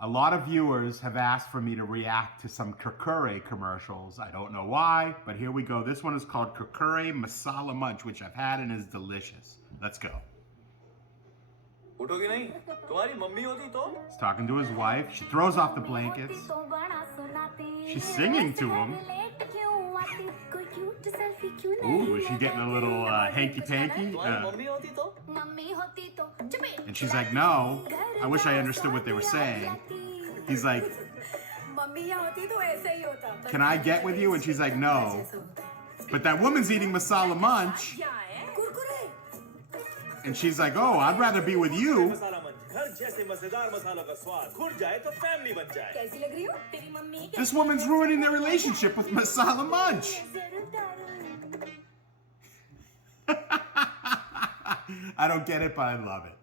A lot of viewers have asked for me to react to some Kurkure commercials. I don't know why, but here we go. This one is called Kurkure Masala Munch, which I've had and is delicious. Let's go. उठोगी नहीं? तुम्हारी mummy होती तो? He's talking to his wife. She throws off the blankets. She's singing to him. Ooh, is she getting a little hanky-panky? And she's like, no. I wish I understood what they were saying. He's like, can I get with you? And she's like, no. But that woman's eating masala munch. And she's like, oh, I'd rather be with you. This woman's ruining their relationship with masala munch. I don't get it, but I love it.